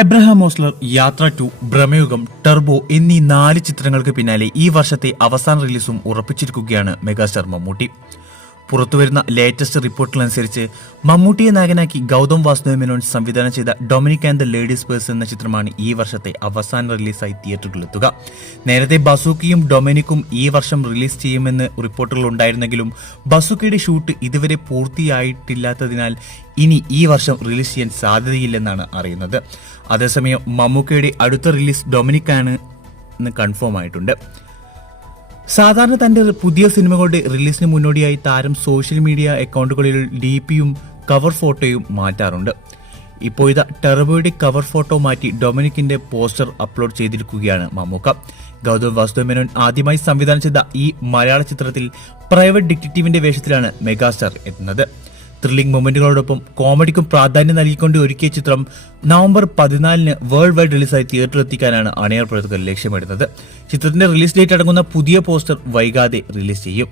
Abraham Ozler, യാത്ര 2, Bramayugam, turbo എന്നീ 4 ചിത്രങ്ങൾക്ക് പിന്നാലെ ഈ വർഷത്തെ അവസാന റിലീസും ഉറപ്പിച്ചിരിക്കുകയാണ് മെഗാസ്റ്റാർ മമ്മൂട്ടി. പുറത്തുവരുന്ന ലേറ്റസ്റ്റ് റിപ്പോർട്ടിനനുസരിച്ച് മമ്മൂട്ടിയെ നായകനാക്കി ഗൗതം വാസുദേവ് മേനോൻ സംവിധാനം ചെയ്ത Dominic and the ladies purse എന്ന ചിത്രമാണ് ഈ വർഷത്തെ അവസാന റിലീസായി തിയേറ്ററുകളിലെത്തുക. നേരത്തെ ബസൂക്കിയും ഡൊമിനിക്കും ഈ വർഷം റിലീസ് ചെയ്യുമെന്ന് റിപ്പോർട്ടുകൾ ഉണ്ടായിരുന്നെങ്കിലും ബസൂക്കയുടെ ഷൂട്ട് ഇതുവരെ പൂർത്തിയായിട്ടില്ലാത്തതിനാൽ ഇനി ഈ വർഷം റിലീസ് ചെയ്യാൻ സാധ്യതയില്ലെന്നാണ് അറിയുന്നത്. അതേസമയം മമ്മൂക്കയുടെ അടുത്ത റിലീസ് ഡൊമിനിക്കാണ് എന്ന് കൺഫേം ആയിട്ടുണ്ട്. സാധാരണ തന്റെ പുതിയ സിനിമകളുടെ റിലീസിന് മുന്നോടിയായി താരം സോഷ്യൽ മീഡിയ അക്കൗണ്ടുകളിൽ DPയും കവർ ഫോട്ടോയും മാറ്റാറുണ്ട്. ഇപ്പോഴത്തെ ടർബോയുടെ കവർ ഫോട്ടോ മാറ്റി ഡൊമിനിക്കിന്റെ പോസ്റ്റർ അപ്ലോഡ് ചെയ്തിരിക്കുകയാണ് മമ്മൂക്ക. ഗൗതം വാസുദേവ് മേനോൻ ആദ്യമായി സംവിധാനം ചെയ്ത ഈ മലയാള ചിത്രത്തിൽ പ്രൈവറ്റ് ഡിറ്റക്റ്റീവിന്റെ വേഷത്തിലാണ് മെഗാസ്റ്റാർ എത്തുന്നത്. ത്രില്ലിംഗ് മൊമെന്റുകളോടൊപ്പം കോമഡിക്കും പ്രാധാന്യം നൽകിക്കൊണ്ട് ഒരുക്കിയ ചിത്രം നവംബർ 14 വേൾഡ് വൈഡ് റിലീസായി തിയേറ്ററിലെത്തിക്കാനാണ് അണിയർ പ്രവർത്തകർ ലക്ഷ്യമിടുന്നത്. ചിത്രത്തിന്റെ റിലീസ് ഡേറ്റ് അടങ്ങുന്ന പുതിയ പോസ്റ്റർ വൈകാതെ റിലീസ് ചെയ്യും.